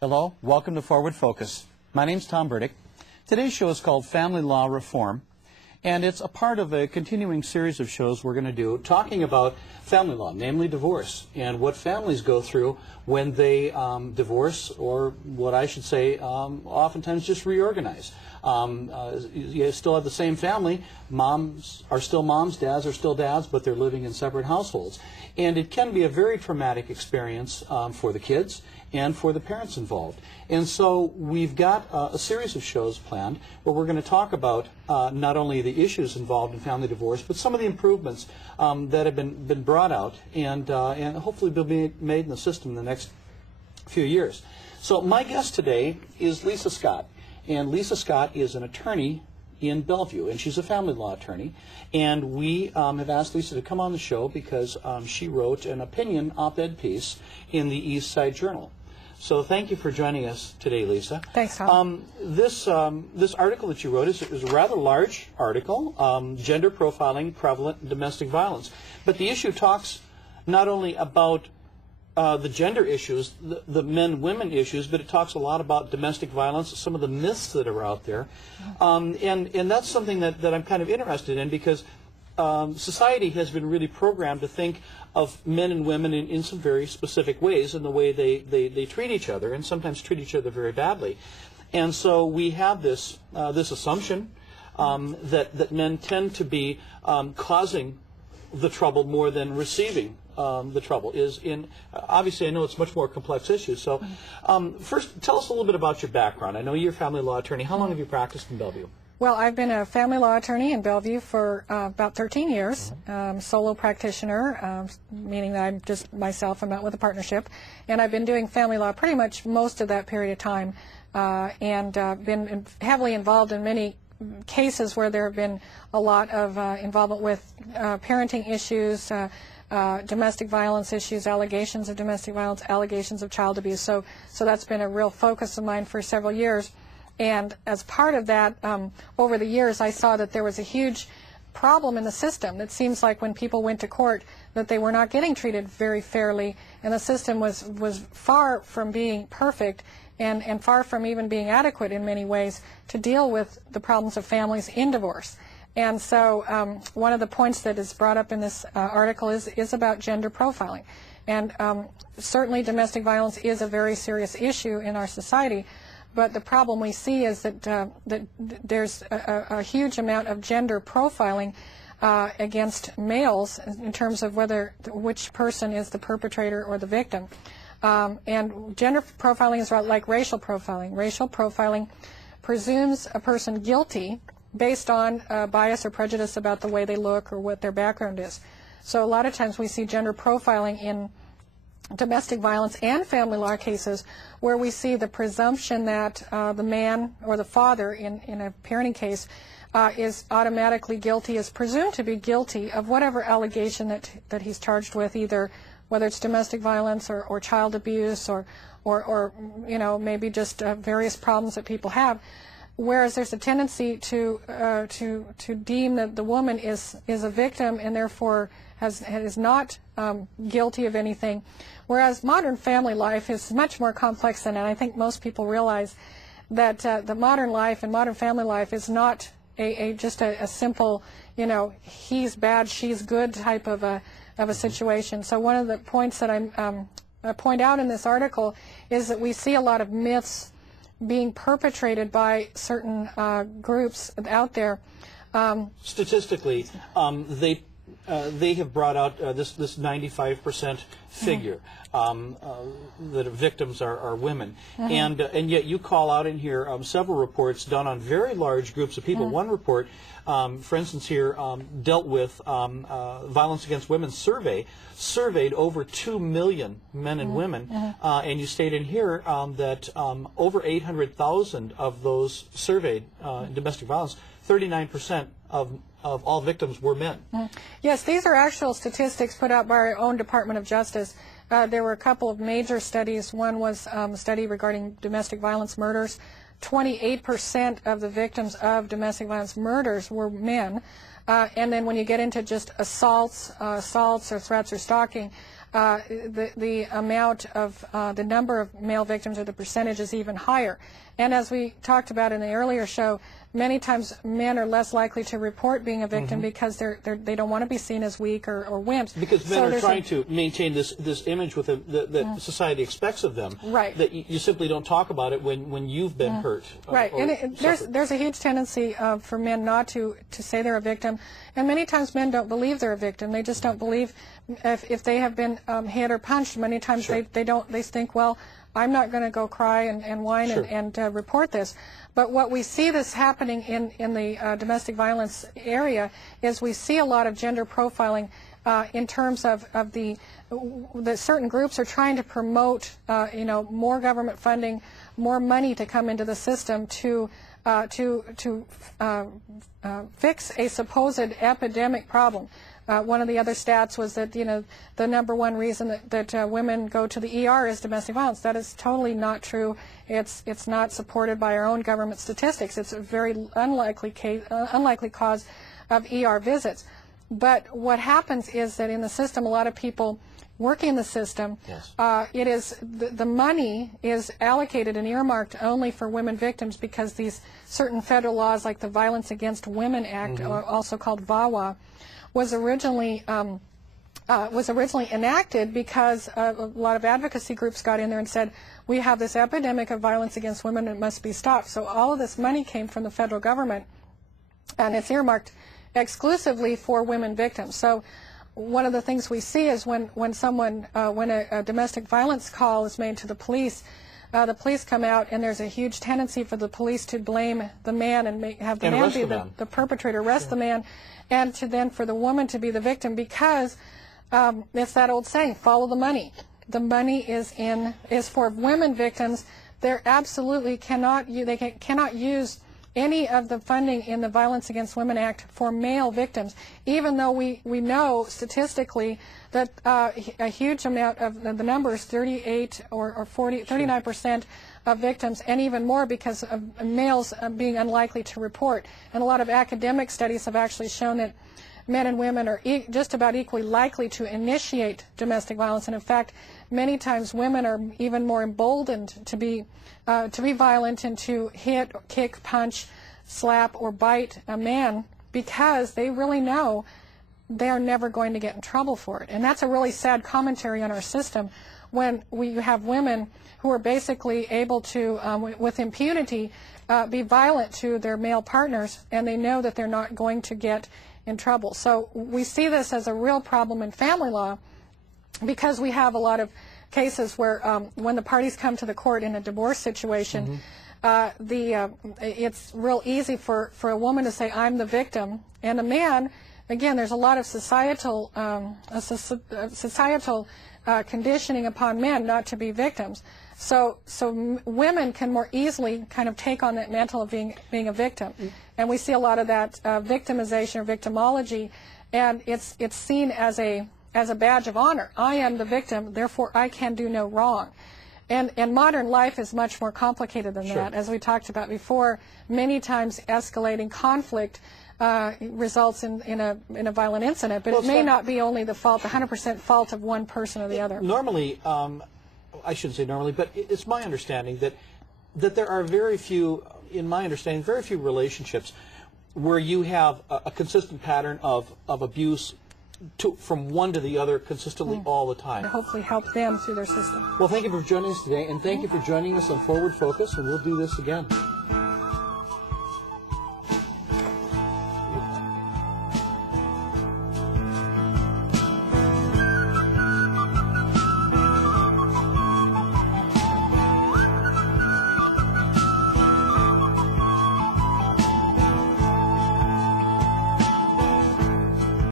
Hello, welcome to Forward Focus. My name's Tom Burdick. Today's show is called Family Law Reform, and it's a part of a continuing series of shows we're going to do talking about family law, namely divorce, and what families go through when they divorce, or what I should say, oftentimes just reorganize. You still have the same family, moms are still moms, dads are still dads, but they're living in separate households. And it can be a very traumatic experience for the kids and for the parents involved. And so we've got a series of shows planned where we're going to talk about not only the issues involved in family divorce, but some of the improvements that have been brought out and hopefully will be made in the system in the next few years. So my guest today is Lisa Scott. And Lisa Scott is an attorney in Bellevue, and she's a family law attorney. And we have asked Lisa to come on the show because she wrote an opinion op-ed piece in the East Side Journal. So thank you for joining us today, Lisa. Thanks, Tom. This article that you wrote is a rather large article, gender profiling, prevalent in domestic violence. But the issue talks not only about the gender issues, the men-women issues, but it talks a lot about domestic violence, some of the myths that are out there. And that's something that I'm kind of interested in because society has been really programmed to think of men and women in some very specific ways in the way they treat each other, and sometimes treat each other very badly. And so we have this assumption that men tend to be causing the trouble more than receiving the trouble. Obviously, I know it's a much more complex issue. So first, tell us a little bit about your background. I know you're a family law attorney. How long have you practiced in Bellevue? Well, I've been a family law attorney in Bellevue for about 13 years, solo practitioner, meaning that I'm just myself, I'm not with a partnership, and I've been doing family law pretty much most of that period of time, and been heavily involved in many cases where there have been a lot of involvement with parenting issues, domestic violence issues, allegations of domestic violence, allegations of child abuse. So that's been a real focus of mine for several years. And as part of that, over the years, I saw that there was a huge problem in the system. It seems like when people went to court that they were not getting treated very fairly, and the system was far from being perfect and far from even being adequate in many ways to deal with the problems of families in divorce. And so one of the points that is brought up in this article is about gender profiling. And certainly domestic violence is a very serious issue in our society. But the problem we see is that there's a huge amount of gender profiling against males in terms of which person is the perpetrator or the victim. And gender profiling is like racial profiling. Racial profiling presumes a person guilty based on bias or prejudice about the way they look or what their background is. So a lot of times we see gender profiling in domestic violence and family law cases where we see the presumption that the man or the father in a parenting case is automatically guilty, is presumed to be guilty of whatever allegation that he's charged with, either whether it's domestic violence or child abuse or you know, maybe just various problems that people have. Whereas there's a tendency to deem that the woman is a victim and therefore is not guilty of anything. Whereas modern family life is much more complex than that. I think most people realize that the modern life and modern family life is not just a simple, you know, he's bad, she's good type of a situation. So one of the points that I point out in this article is that we see a lot of myths being perpetrated by certain groups out there. Statistically, they have brought out this 95% figure that victims are women, and yet you call out in here several reports done on very large groups of people. One report, for instance, here dealt with violence against women surveyed over 2 million men and women, and you state in here that over 800,000 of those surveyed in domestic violence, 39% of all victims were men. Yes, these are actual statistics put out by our own Department of Justice. There were a couple of major studies. One was a study regarding domestic violence murders. 28% of the victims of domestic violence murders were men. And then when you get into just assaults or threats or stalking, the amount of the number of male victims, or the percentage, is even higher. And as we talked about in the earlier show, many times men are less likely to report being a victim because they don't want to be seen as weak or wimps. Because men are trying to maintain this image with them that society expects of them. Right. That you simply don't talk about it when you've been hurt. Right. And there's a huge tendency for men not to say they're a victim. And many times men don't believe they're a victim. They just don't believe if they have been hit or punched. Many times they think, well, I'm not going to go cry and whine and report this. But what we see this happening in the domestic violence area is we see a lot of gender profiling in terms of the certain groups are trying to promote more government funding, more money to come into the system to fix a supposed epidemic problem. One of the other stats was that the #1 reason that women go to the ER is domestic violence. That is totally not true. It's not supported by our own government statistics. It's a very unlikely cause of ER visits. But what happens is that in the system, a lot of people working in the system, the money is allocated and earmarked only for women victims because these certain federal laws, like the Violence Against Women Act, also called VAWA, was originally enacted because a lot of advocacy groups got in there and said, we have this epidemic of violence against women and it must be stopped. So all of this money came from the federal government, and it's earmarked exclusively for women victims. So one of the things we see is when a domestic violence call is made to the police come out, and there's a huge tendency for the police to blame the man and have the man be the perpetrator, arrest the man, and for the woman to be the victim, because it's that old saying, follow the money. The money is for women victims. They absolutely cannot use any of the funding in the Violence Against Women Act for male victims, even though we know statistically that a huge amount of the numbers, 38 or 39% of victims, and even more because of males being unlikely to report. And a lot of academic studies have actually shown that men and women are just about equally likely to initiate domestic violence. And in fact, many times women are even more emboldened to be violent and to hit, kick, punch, slap, or bite a man because they really know they are never going to get in trouble for it. And that's a really sad commentary on our system when we have women who are basically able to, with impunity, be violent to their male partners, and they know that they're not going to get in trouble. So we see this as a real problem in family law because we have a lot of cases where when the parties come to the court in a divorce situation, it's real easy for a woman to say, I'm the victim, and a man, again, there's a lot of societal conditioning upon men not to be victims. So women can more easily kind of take on that mantle of being a victim. And we see a lot of that victimization or victimology, and it's seen as a badge of honor. I am the victim, therefore I can do no wrong. And modern life is much more complicated than that. As we talked about before, many times escalating conflict results in a violent incident, but it may not be only the fault, 100% fault of one person or the other. Normally, I shouldn't say normally, but it's my understanding that there are very few, in my understanding, very few relationships where you have a consistent pattern of abuse from one to the other consistently all the time. Hopefully help them through their system. Well, thank you for joining us today, and thank you for joining us on Forward Focus, and we'll do this again.